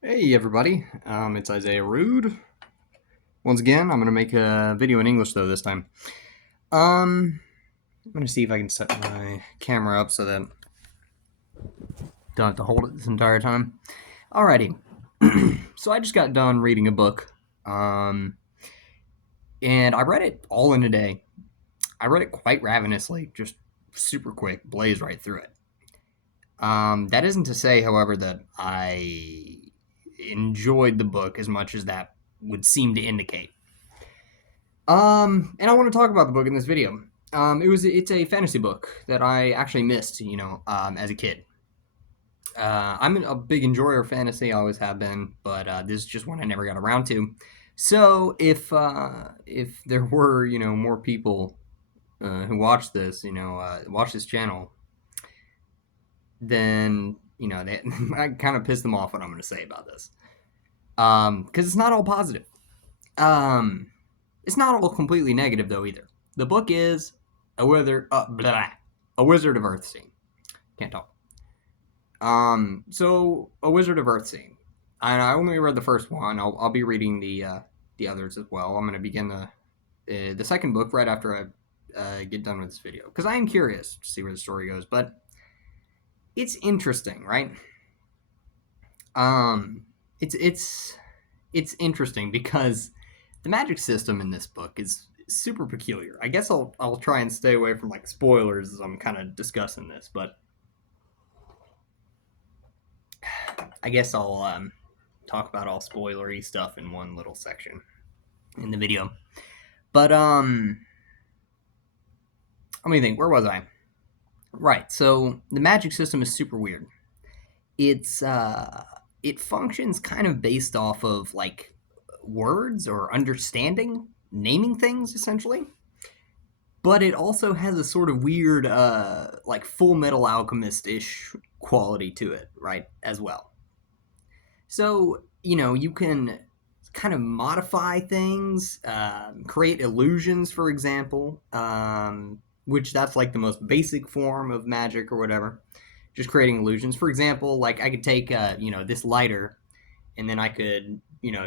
Hey everybody, it's Isaiah Rude. Once again, I'm gonna make a video in English though this time. I'm gonna see if I can set my camera up so that I don't have to hold it this entire time. Alrighty, so I just got done reading a book, um, and I read it all in a day. I read it quite ravenously, just super quick, blazed right through it. That isn't to say, however, that I enjoyed the book as much as that would seem to indicate. And I want to talk about the book in this video. It's a fantasy book that I actually missed, as a kid. I'm a big enjoyer of fantasy, I always have been, but this is just one I never got around to. So if there were more people who watch this channel, then they I kind of piss them off what I'm going to say about this, because it's not all positive. Um, it's not all completely negative though either. The book is a Wizard of Earthsea. Can't talk. So a Wizard of Earthsea. And I only read the first one. I'll be reading the others as well. I'm going to begin the second book right after I get done with this video because I am curious to see where the story goes. But it's interesting, right? Um, it's interesting because the magic system in this book is super peculiar. I guess I'll try and stay away from like spoilers as I'm kind of discussing this, but I guess I'll talk about all spoilery stuff in one little section in the video. But let me think. Where was I? Right. So the magic system is super weird. It functions kind of based off of like words or understanding, naming things essentially. But it also has a sort of weird, like Full Metal Alchemist ish quality to it, right? As well. So, you can kind of modify things, create illusions, for example, which that's like the most basic form of magic or whatever. Just creating illusions. For example, like I could take, this lighter and then I could,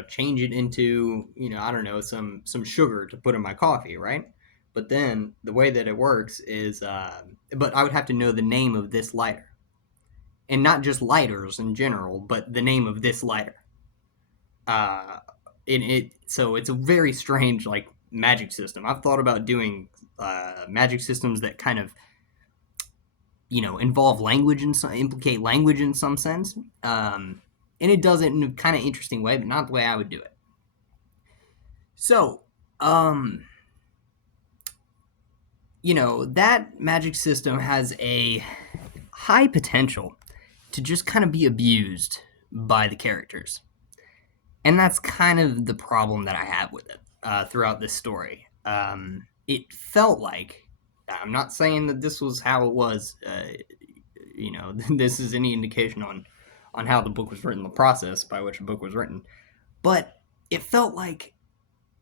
change it into, I don't know, some sugar to put in my coffee, right? But then the way that it works is, but I would have to know the name of this lighter, and not just lighters in general, but the name of this lighter. Uh, so it's a very strange like magic system. I've thought about doing magic systems that kind of involve language and implicate language in some sense, and it does it in a kind of interesting way, but not the way I would do it. So, that magic system has a high potential to just kind of be abused by the characters. And that's kind of the problem that I have with it throughout this story. It felt like, I'm not saying that this was how it was, this is any indication on how the book was written, the process by which a book was written, but it felt like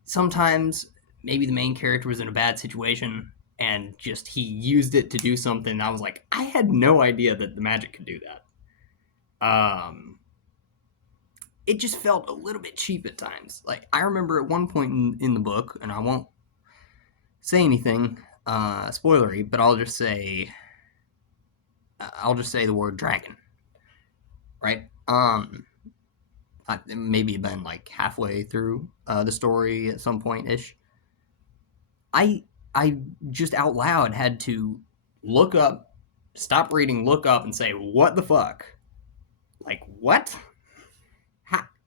sometimes maybe the main character was in a bad situation and just he used it to do something. I was like, I had no idea that the magic could do that. It just felt a little bit cheap at times. Like I remember at one point in the book, and I won't say anything spoilery, but I'll just say the word dragon, right? Maybe been like halfway through the story at some point ish. I I just out loud had to look up, stop reading, look up, and say, "What the fuck? Like what?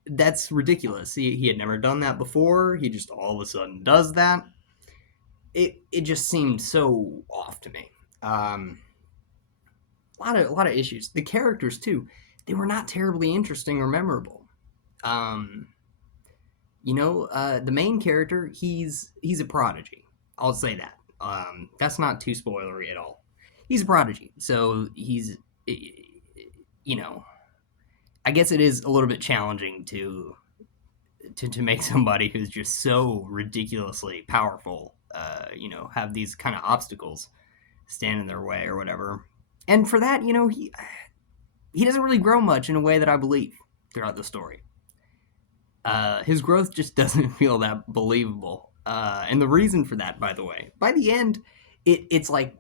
That's ridiculous." He had never done that before. He just all of a sudden does that. It just seemed so off to me. A lot of issues. The characters too. They were not terribly interesting or memorable. Um, the main character, he's a prodigy. I'll say that. That's not too spoilery at all. He's a prodigy, so he's, you know, I guess it is a little bit challenging to make somebody who's just so ridiculously powerful, have these kind of obstacles stand in their way or whatever. And for that, he doesn't really grow much in a way that I believe. throughout the story. His growth just doesn't feel that believable. And the reason for that, by the way, by the end, it's like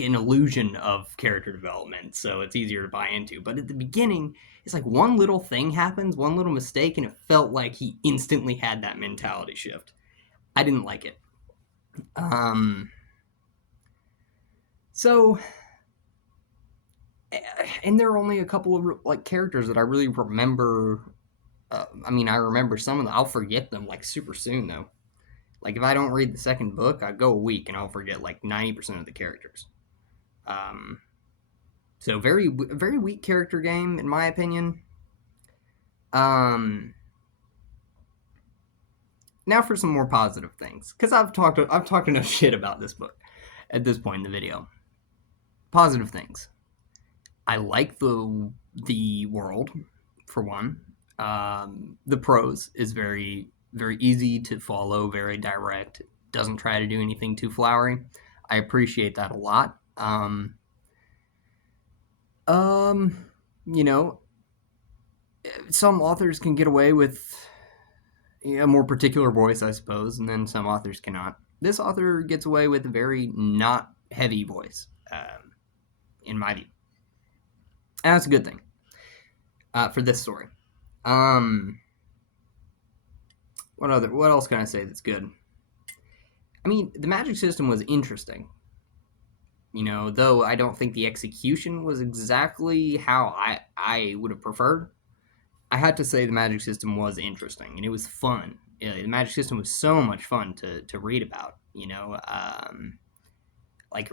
an illusion of character development, so it's easier to buy into. But at the beginning, it's like one little thing happens, one little mistake, and it felt like he instantly had that mentality shift. I didn't like it. Um, so, and there are only a couple of like characters that I really remember. I mean, I remember some of them. I'll forget them like super soon though. Like if I don't read the second book, I go a week and I'll forget like 90% of the characters. Um, so very weak character game in my opinion. Um, Now for some more positive things, because I've talked enough shit about this book at this point in the video. Positive things. I like the world for one. The prose is very easy to follow, very direct. Doesn't try to do anything too flowery. I appreciate that a lot. Um, you know, some authors can get away with a more particular voice, I suppose, and then some authors cannot. This author gets away with a very not heavy voice, in my view, and that's a good thing for this story. Um, what else can I say that's good? I mean, the magic system was interesting. Though I don't think the execution was exactly how I would have preferred. I had to say the magic system was interesting and it was fun. The magic system was so much fun to read about. Like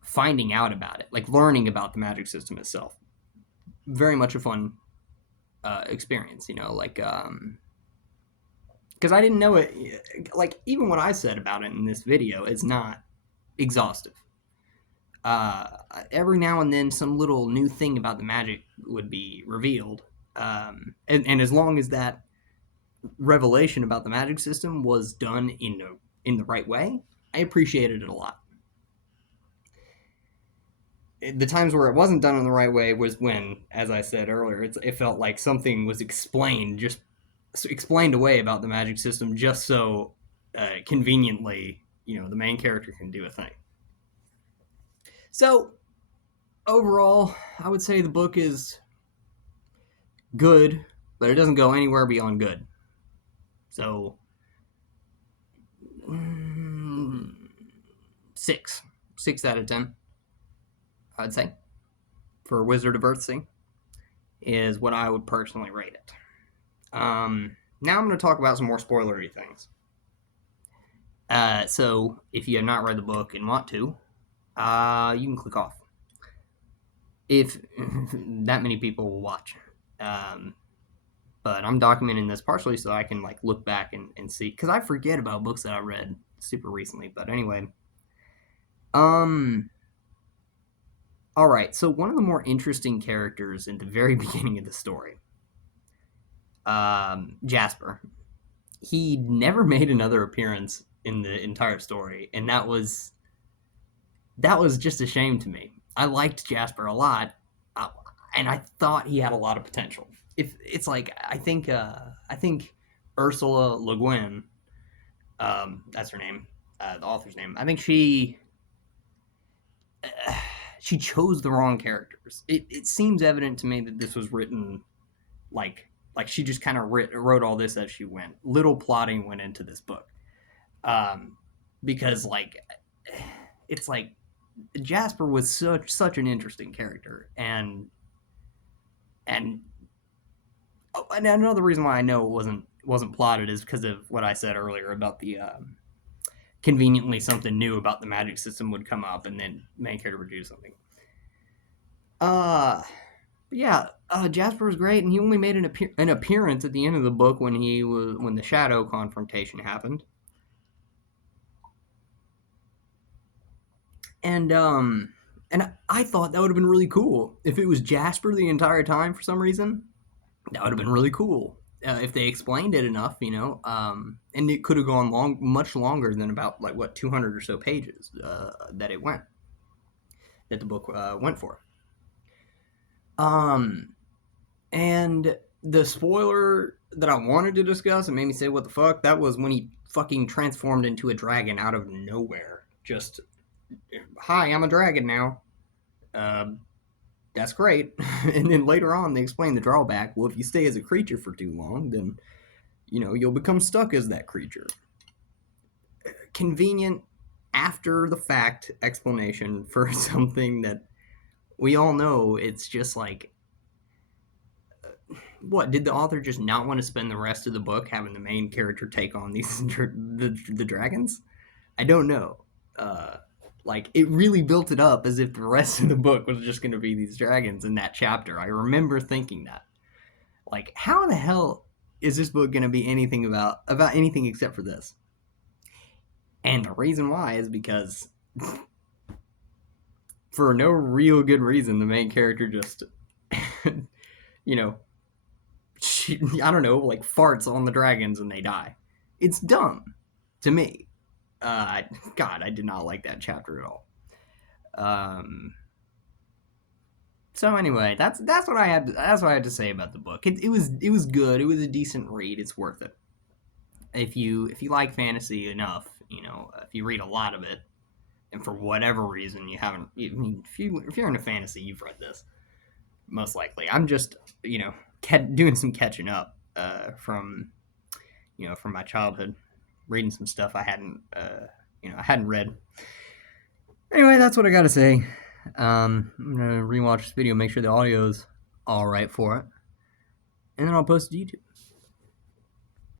finding out about it, like learning about the magic system itself. Very much a fun experience. Because I didn't know it. Like even what I said about it in this video is not exhaustive. Uh, every now and then, some little new thing about the magic would be revealed, and as long as that revelation about the magic system was done in the right way, I appreciated it a lot. The times where it wasn't done in the right way was when, as I said earlier, it felt like something was explained away about the magic system just so conveniently, the main character can do a thing. So overall, I would say the book is good, but it doesn't go anywhere beyond good. So, 6 out of 10, I'd say, for Wizard of Earthsea is what I would personally rate it. Now I'm going to talk about some more spoilery things. So, if you have not read the book and want to, you can click off. If that many people will watch. But I'm documenting this partially so I can look back and see, because I forget about books that I read super recently. But anyway, all right. So one of the more interesting characters in the very beginning of the story, Jasper, he never made another appearance in the entire story, and that was just a shame to me. I liked Jasper a lot, and I thought he had a lot of potential. If it's like I think Ursula Guin, that's her name, the author's name. I think she chose the wrong characters. It seems evident to me that this was written like she just kind of wrote all this as she went. Little plotting went into this book, because it's like Jasper was such an interesting character, and another reason why I know it wasn't plotted is because of what I said earlier about the conveniently something new about the magic system would come up, and then main character would do something. Jasper was great, and he only made an appearance at the end of the book when the shadow confrontation happened. And I thought that would have been really cool if it was Jasper the entire time for some reason. That would have been really cool if they explained it enough, and it could have gone much longer than about 200 or so pages that the book went for. And The spoiler that I wanted to discuss and made me say what the fuck, that was when he fucking transformed into a dragon out of nowhere. Just, hi, I'm a dragon now. Um, that's great. And then later on, they explain the drawback. Well, if you stay as a creature for too long, then, you'll become stuck as that creature. Convenient after the fact explanation for something that we all know it's just like, what did the author just not want to spend the rest of the book having the main character take on these the dragons? I don't know. uh like, it really built it up as if the rest of the book was just going to be these dragons in that chapter. I remember thinking that, like, how the hell is this book going to be anything about anything except for this? And the reason why is because, for no real good reason, the main character just you know I don't know, like, farts on the dragons and they die. It's dumb to me. God, I did not like that chapter at all. Um, so anyway, that's what I had. That's what I had to say about the book. It was good. It was a decent read. It's worth it if you like fantasy enough. If you read a lot of it, and for whatever reason you haven't. I mean, if you're into fantasy, you've read this most likely. I'm just doing some catching up from my childhood, reading some stuff I hadn't read. Anyway, that's what I gotta say. I'm gonna rewatch this video, make sure the audio's all right for it, and then I'll post it to YouTube.